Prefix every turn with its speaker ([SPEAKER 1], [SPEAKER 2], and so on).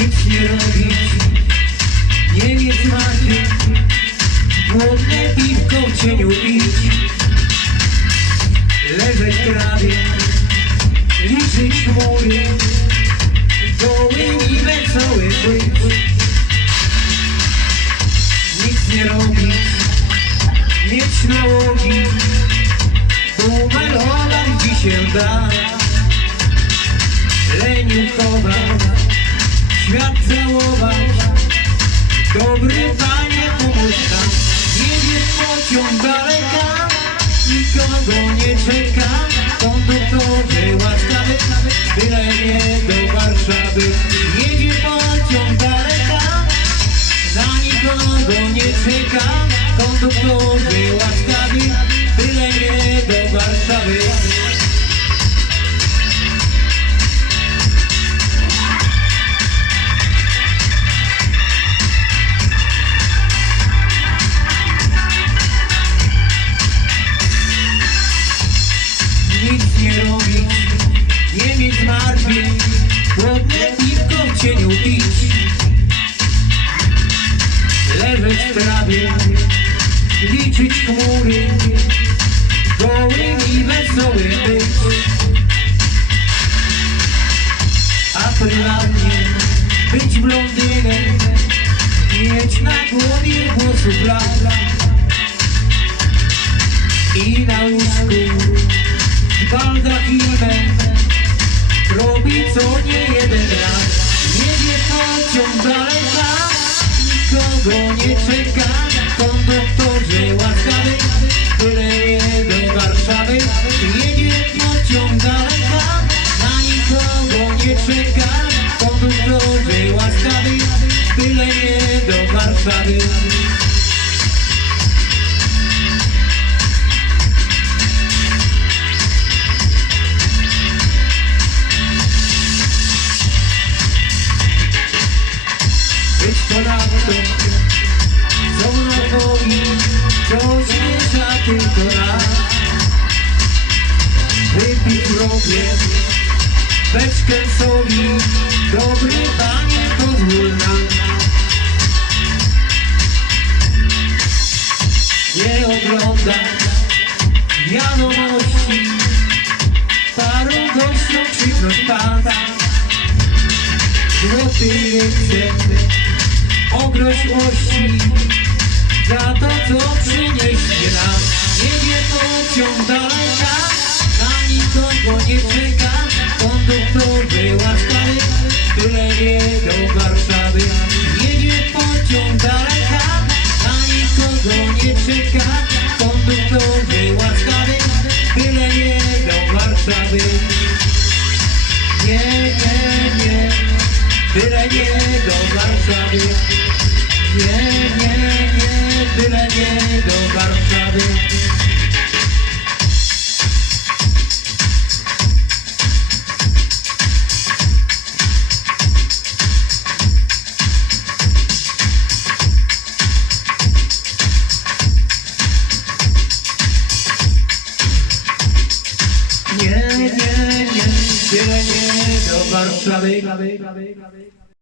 [SPEAKER 1] nic nie robisz Nie mieć macie. Głodne piwko w cieniu pić Leżeć w trawie Liczyć chmury. Goły i wesoły być Nic nie robić Mieć nałogi. Bo malować się da. Leniuchować Świat całować Dobry panie pomóż nam. Jedzie pociąg daleka Nikogo nie czeka. Konduktorzy łaskawy Byle nie do Warszawy. Jedzie pociąg daleka Na nikogo nie czeka. Konduktorzy łaskawi Byle nie do Warszawy cieniu pić. Leżeć w trawie, liczyć chmury, gołym i wesołym być. A prywatnie być blondynem, mieć na głowie włosów lat. I na łóżku Nikogo nie czeka Konduktorzy łaskawy Byle nie do Warszawy Jedzie pociąg daleka Na nikogo nie czeka Konduktorzy łaskawy Byle nie do Warszawy Robię Beczkę soli Dobry panie pozwól nam. Nie oglądać Wiadomości Paru gościom krzyknąć pan Złoty recept Ogrośłości Za to co przynieście nam. Jedzie pociąg daleka Na nikogo nie czeka Konduktorzy łaskawy Tyle nie do Warszawy Jedzie pociąg daleka Na nikogo nie czeka. Konduktorzy łaskawy Tyle nie do Warszawy Nie, nie, nie Byle nie do Warszawy Nie, nie, nie Byle nie do Warszawy Nie, nie,